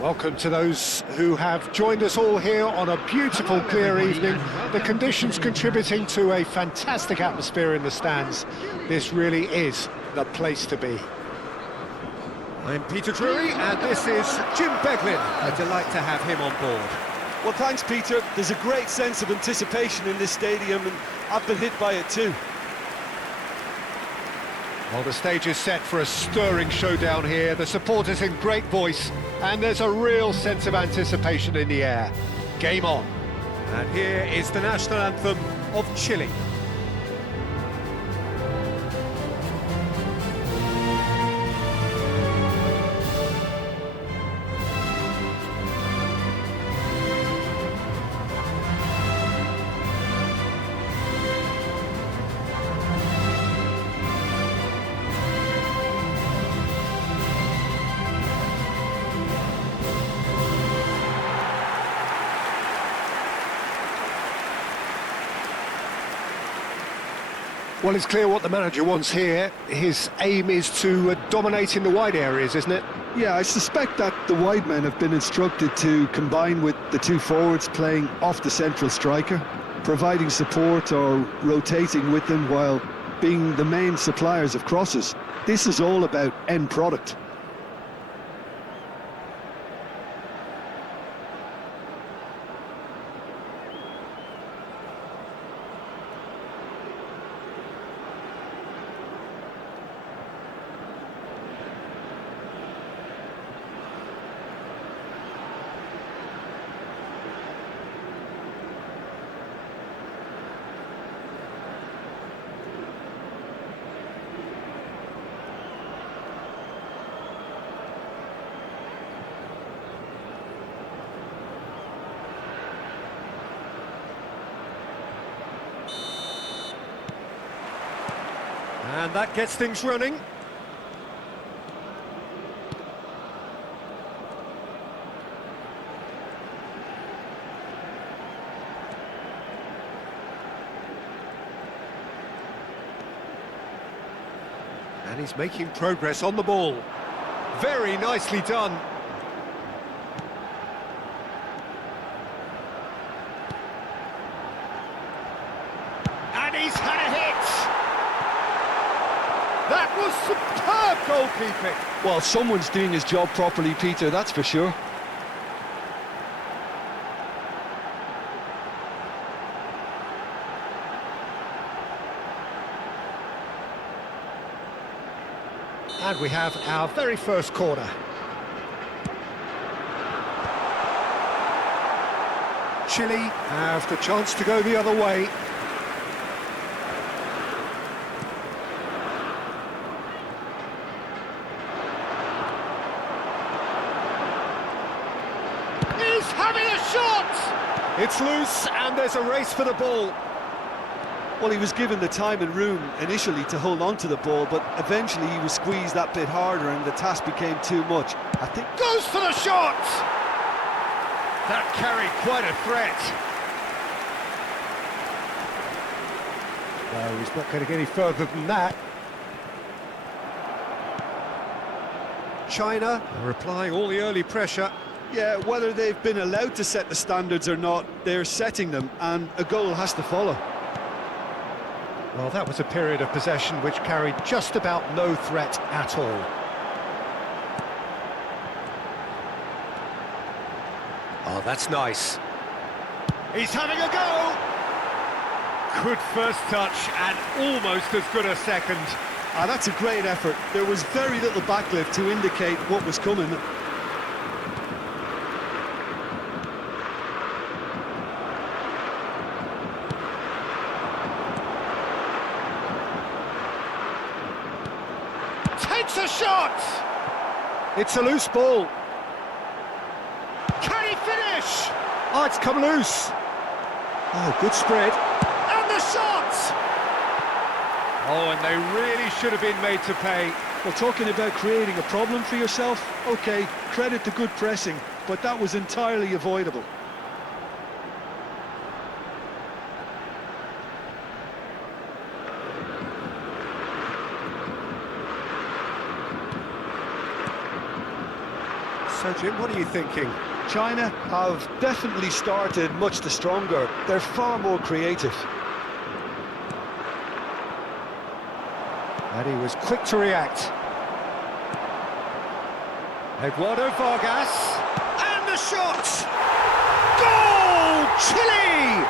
Welcome to those who have joined us all here on a beautiful, clear evening. The conditions contributing to a fantastic atmosphere in the stands. This really is the place to be. I'm Peter Drury, and this is Jim Beglin. A delight to have him on board. Well, thanks, Peter. There's a great sense of anticipation in this stadium, and I've been hit by it too. Well, the stage is set for a stirring showdown here. The supporters in great voice, and there's a real sense of anticipation in the air. Game on. And here is the national anthem of Chile. Well, it's clear what the manager wants here. His aim is to dominate in the wide areas, isn't it? Yeah, I suspect that the wide men have been instructed to combine with the two forwards playing off the central striker, providing support or rotating with them while being the main suppliers of crosses. This is all about end product. And that gets things running. And he's making progress on the ball. Very nicely done. And he's had a hit! That was superb goalkeeping. Well, someone's doing his job properly, Peter, that's for sure. And we have our very first corner. Chile have the chance to go the other way. He's having a shot! It's loose, and there's a race for the ball. Well, he was given the time and room initially to hold on to the ball, but eventually he was squeezed that bit harder and the task became too much. I think... Goes for the shot! That carried quite a threat. No, he's not going to get any further than that. China are applying all the early pressure. Yeah, whether they've been allowed to set the standards or not, they're setting them, and a goal has to follow. Well, that was a period of possession which carried just about no threat at all. Oh, that's nice. He's having a go! Good first touch and almost as good a second. Ah, that's a great effort. There was very little backlift to indicate what was coming. Takes a shot! It's a loose ball. Can he finish? Oh, it's come loose. Oh, good spread. And the shot! Oh, and they really should have been made to pay. Well, talking about creating a problem for yourself, OK, credit to good pressing, but that was entirely avoidable. So Jim, what are you thinking? China have definitely started much the stronger. They're far more creative. And he was quick to react. Eduardo Vargas, and the shot! Goal! Chile!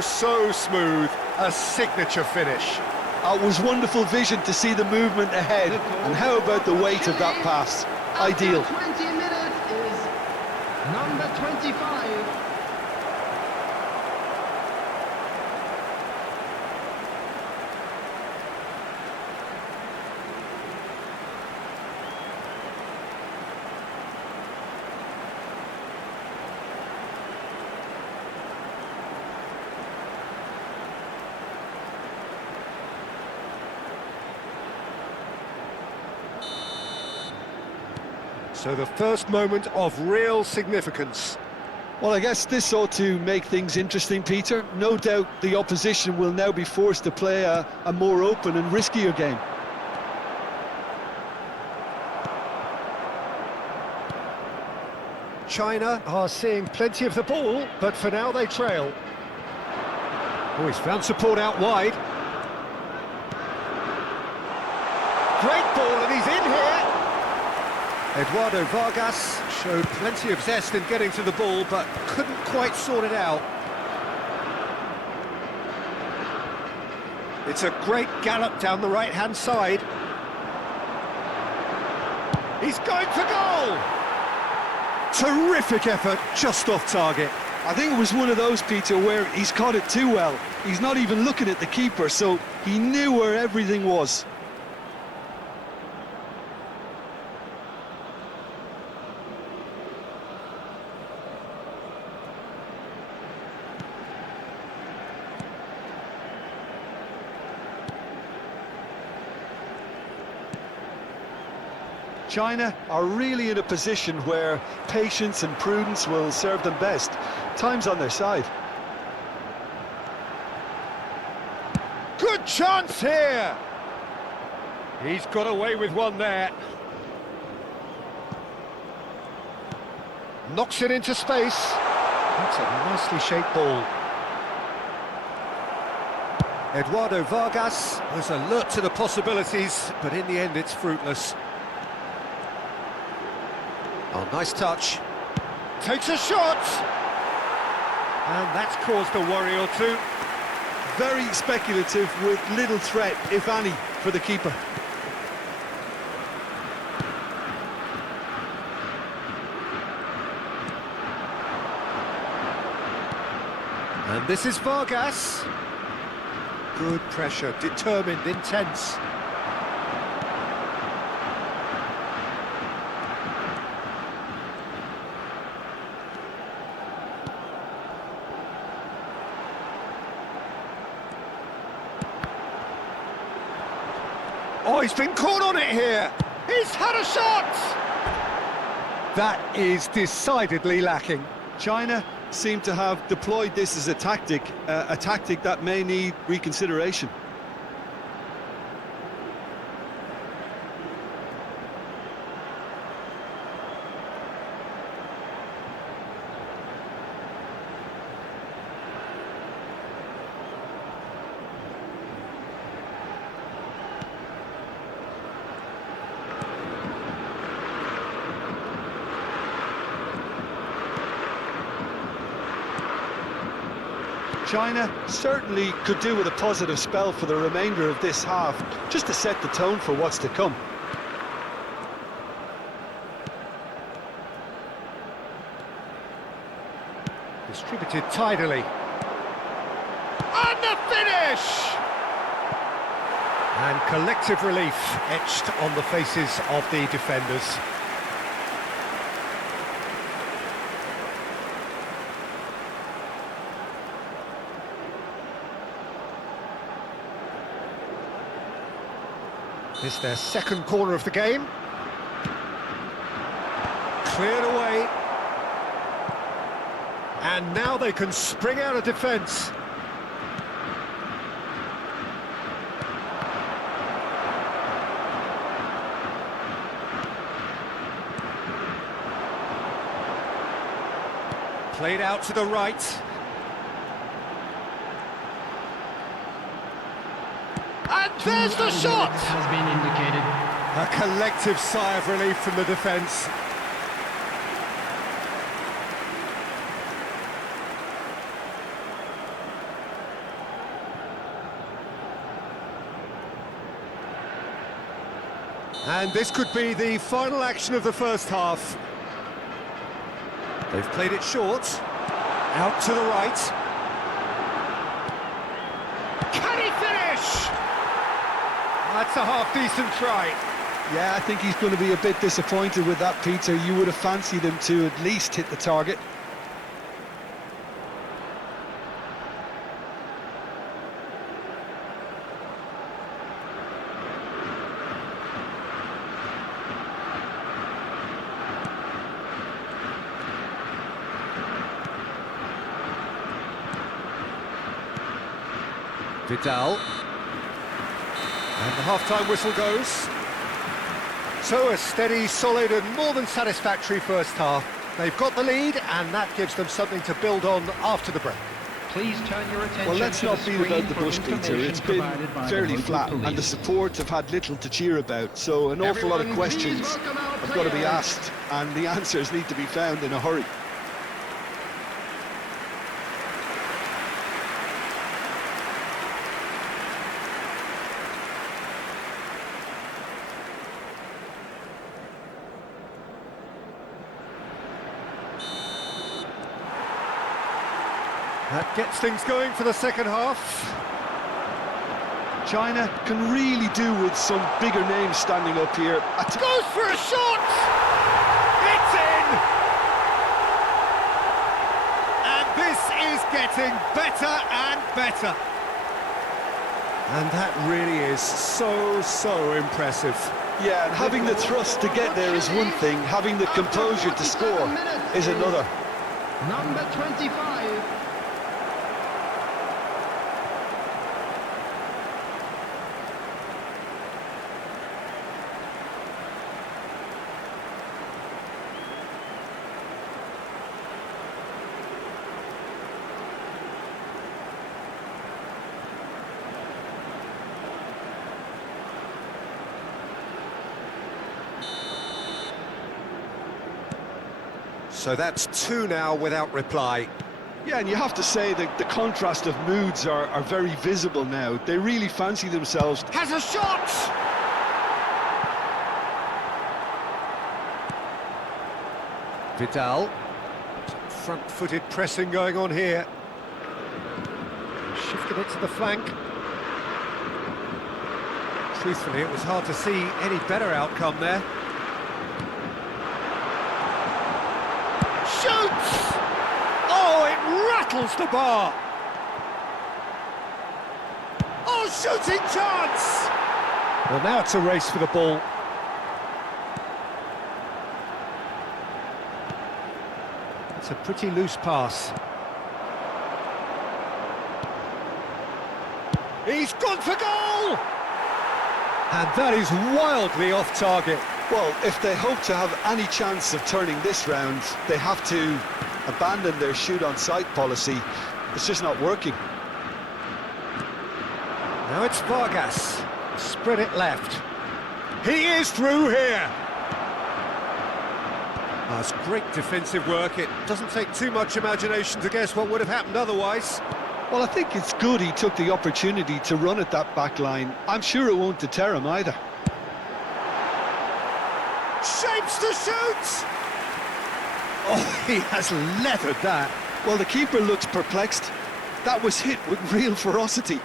So smooth, a signature finish. It was wonderful vision to see the movement ahead, and how about the weight of that pass? Ideal. 20 minutes is number 25. So the first moment of real significance. Well, I guess this ought to make things interesting, Peter. No doubt the opposition will now be forced to play a more open and riskier game. China are seeing plenty of the ball, but for now they trail. Oh, he's found support out wide. Great ball, and he's in here. Eduardo Vargas showed plenty of zest in getting to the ball, but couldn't quite sort it out. It's a great gallop down the right-hand side. He's going for goal! Terrific effort, just off target. I think it was one of those, Peter, where he's caught it too well. He's not even looking at the keeper, so he knew where everything was. China are really in a position where patience and prudence will serve them best. Time's on their side. Good chance here! He's got away with one there. Knocks it into space. That's a nicely shaped ball. Eduardo Vargas was alert to the possibilities, but in the end it's fruitless. Oh, nice touch. Takes a shot! And that's caused a worry or two. Very speculative with little threat, if any, for the keeper. And this is Vargas. Good pressure, determined, intense. Oh, he's been caught on it here. He's had a shot! That is decidedly lacking. China seem to have deployed this as a tactic that may need reconsideration. China certainly could do with a positive spell for the remainder of this half, just to set the tone for what's to come. Distributed tidily. And the finish! And collective relief etched on the faces of the defenders. This is their second corner of the game. Cleared away. And now they can spring out of defence. Played out to the right. And there's the shot! Has been indicated. A collective sigh of relief from the defence. And this could be the final action of the first half. They've played it short. Out to the right. Can he finish? That's a half-decent try. Yeah, I think he's going to be a bit disappointed with that, Peter. You would have fancied him to at least hit the target. Vidal. And the half-time whistle goes. So a steady, solid and more than satisfactory first half. They've got the lead and that gives them something to build on after the break. Please turn your attention Well, let's to not the beat screen about the for bush, Peter. information It's been provided by the fairly local flat, and the police. support have had little to cheer about. So an awful lot of Everyone, please questions welcome our have got to be players. asked, and the answers need to be found in a hurry. That gets things going for the second half. China can really do with some bigger names standing up here. Goes for a shot! It's in! And this is getting better and better. And that really is so impressive. Yeah, and having the thrust to get there is one thing, having the composure to score is another. Number 25. So that's two now without reply. Yeah, and you have to say that the contrast of moods are very visible now. They really fancy themselves. Has a shot! Vidal. Front-footed pressing going on here. Shifted it to the flank. Truthfully, it was hard to see any better outcome there. Shoots! Oh, it rattles the bar! Oh, shooting chance! Well, now it's a race for the ball. It's a pretty loose pass. He's gone for goal! And that is wildly off target. Well, if they hope to have any chance of turning this round, they have to abandon their shoot-on-sight policy. It's just not working. Now it's Vargas. Spread it left. He is through here. That's great defensive work. It doesn't take too much imagination to guess what would have happened otherwise. Well, I think it's good he took the opportunity to run at that back line. I'm sure it won't deter him either. Shapes to shoot! Oh, he has leathered that. Well, the keeper looks perplexed. That was hit with real ferocity.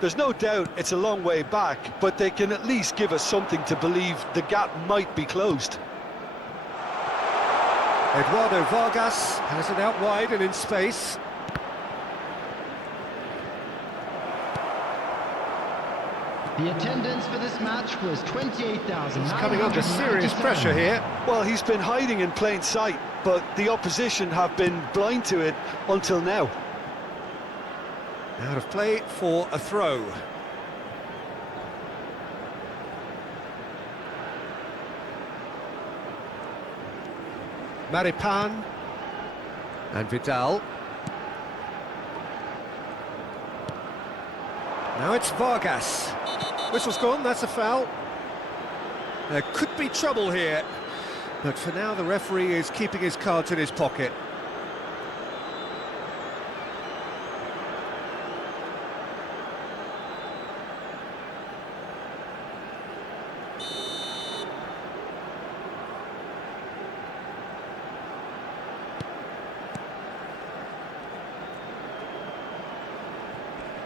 There's no doubt it's a long way back, but they can at least give us something to believe the gap might be closed. Eduardo Vargas has it out wide and in space. The attendance for this match was 28,000. He's coming under serious pressure here. Well, he's been hiding in plain sight, but the opposition have been blind to it until now. Out of play for a throw. Maripan. And Vidal. Now it's Vargas. Whistle's gone, that's a foul. There could be trouble here, but for now the referee is keeping his cards in his pocket.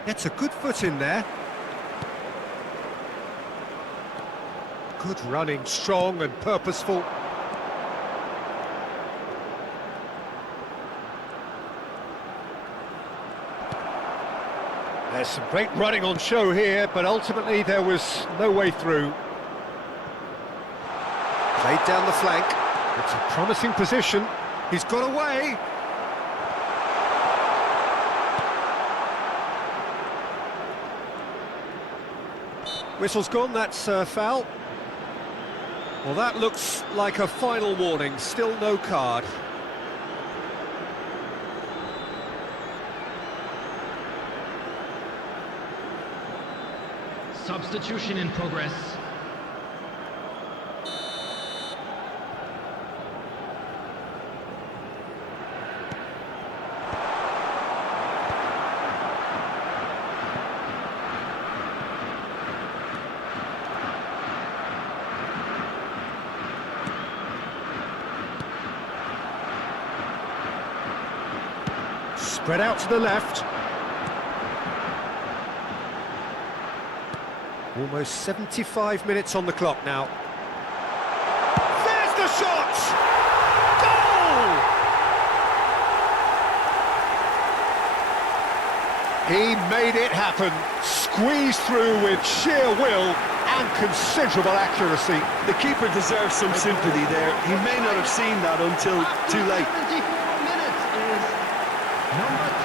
Gets a good foot in there. Good running, strong and purposeful. There's some great running on show here, but ultimately there was no way through. Played down the flank. It's a promising position. He's got away. Whistle's gone, that's a foul. Well, that looks like a final warning, still no card. Substitution in progress. Spread out to the left. Almost 75 minutes on the clock now. There's the shot! Goal! He made it happen. Squeezed through with sheer will and considerable accuracy. The keeper deserves some sympathy there. He may not have seen that until too late. 74 minutes is number 10.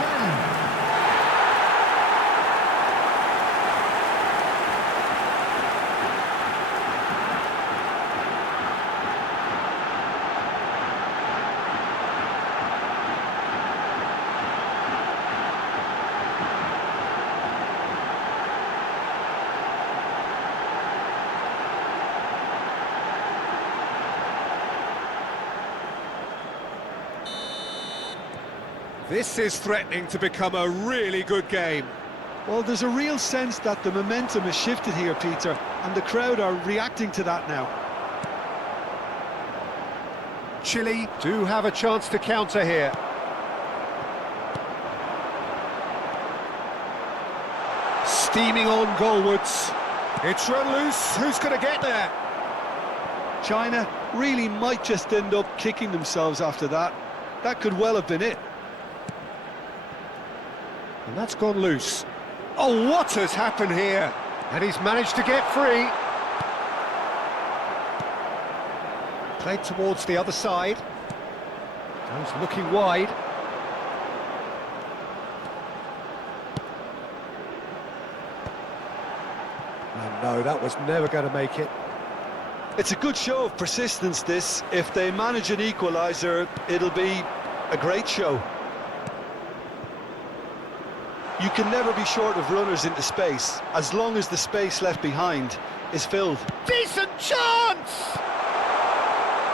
This is threatening to become a really good game. Well, there's a real sense that the momentum has shifted here, Peter, and the crowd are reacting to that now. Chile do have a chance to counter here. Steaming on goalwards. It's run loose. Who's going to get there? China really might just end up kicking themselves after that. That could well have been it. And that's gone loose. Oh, what has happened here? And he's managed to get free. Played towards the other side. Goes looking wide. And no, that was never going to make it. It's a good show of persistence, this. If they manage an equaliser, it'll be a great show. You can never be short of runners into space, as long as the space left behind is filled. Decent chance!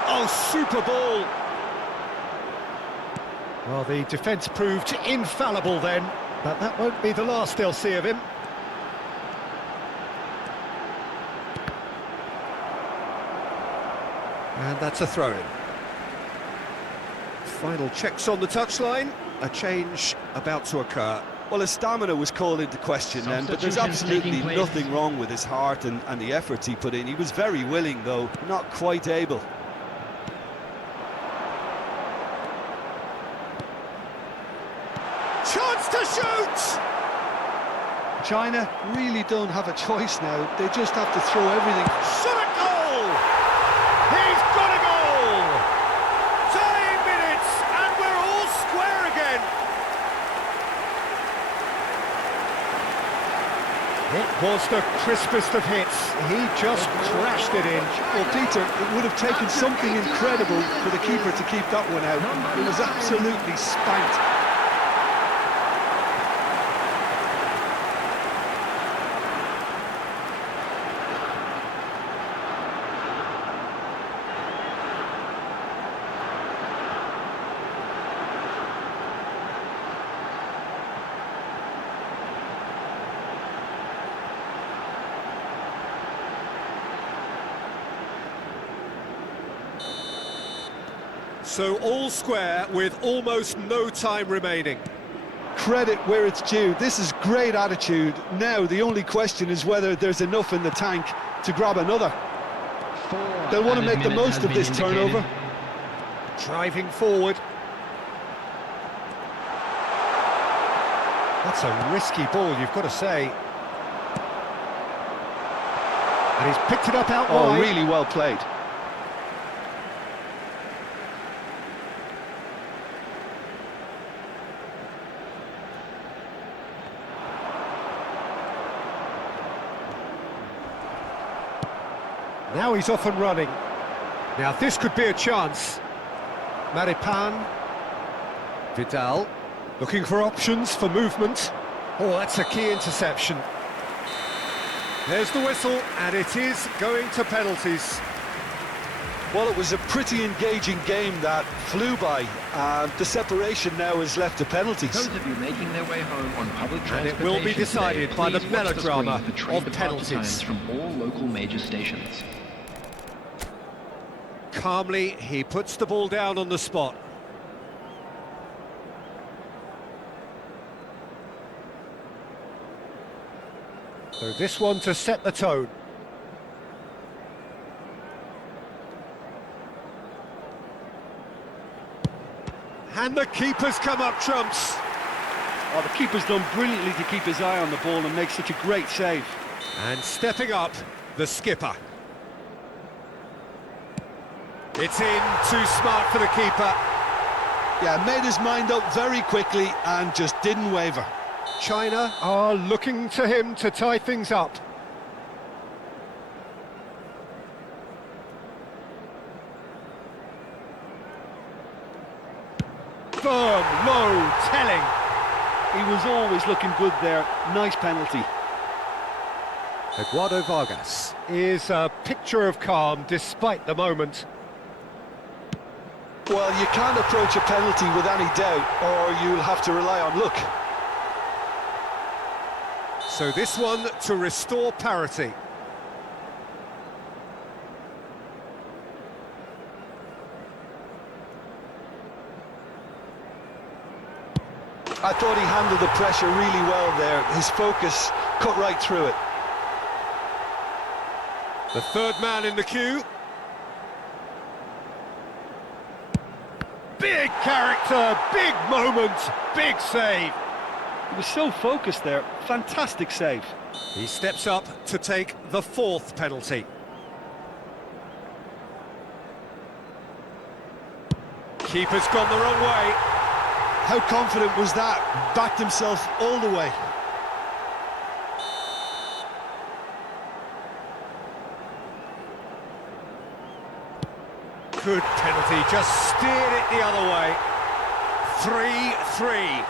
Oh, super ball! Well, the defence proved infallible then, but that won't be the last they'll see of him. And that's a throw-in. Final checks on the touchline, a change about to occur. Well, his stamina was called into question then, but there's absolutely nothing wrong with his heart and the efforts he put in. He was very willing, though, not quite able. Chance to shoot! China really don't have a choice now. They just have to throw everything. Shot a goal! He's got a goal! Tying minutes, and we're all square again. It was the crispest of hits. He just crashed it in. Well, Peter, it would have taken something incredible for the keeper to keep that one out. It was absolutely spanked. So all square with almost no time remaining. Credit where it's due. This is great attitude. Now, the only question is whether there's enough in the tank to grab another. They'll want to make the most of this turnover. Driving forward. That's a risky ball, you've got to say. And he's picked it up out wide. Oh, really well played. Now he's off and running. Now this could be a chance. Maripan. Vidal. Looking for options for movement. Oh, that's a key interception. There's the whistle, and it is going to penalties. Well, it was a pretty engaging game that flew by, and the separation now is left to penalties. Those of you making their way home on public And transportation it will be decided today, by the please watch melodrama screen for train of departure penalties. times from all local major stations. Calmly, he puts the ball down on the spot. So this one to set the tone. And the keeper's come up trumps. Oh, the keeper's done brilliantly to keep his eye on the ball and make such a great save. And stepping up, the skipper. It's in, too smart for the keeper. Yeah, made his mind up very quickly and just didn't waver. China are looking to him to tie things up. Firm, low, telling. He was always looking good there. Nice penalty. Eduardo Vargas is a picture of calm despite the moment. Well, you can't approach a penalty with any doubt, or you'll have to rely on luck. So this one to restore parity. I thought he handled the pressure really well there. His focus cut right through it. The third man in the queue. Big character, big moment, big save. He was so focused there. Fantastic save. He steps up to take the fourth penalty. Keeper's gone the wrong way. How confident was that? Backed himself all the way. Good penalty, just steered it the other way. 3-3.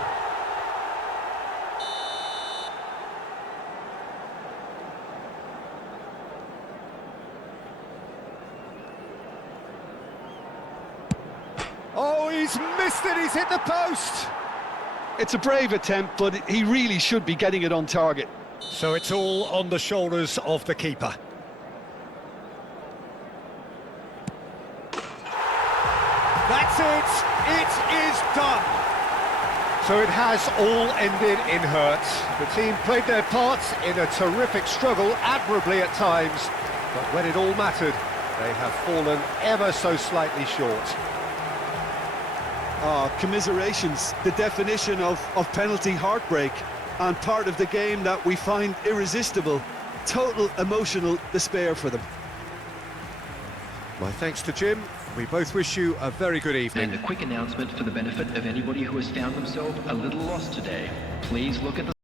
Oh, he's missed it, he's hit the post. It's a brave attempt, but he really should be getting it on target. So it's all on the shoulders of the keeper. That's it, it is done. So it has all ended in hurt. The team played their parts in a terrific struggle, admirably at times, but when it all mattered, they have fallen ever so slightly short. Commiserations, the definition of penalty heartbreak, and part of the game that we find irresistible. Total emotional despair for them. My thanks to Jim. We both wish you a very good evening. And a quick announcement for the benefit of anybody who has found themselves a little lost today. Please look at the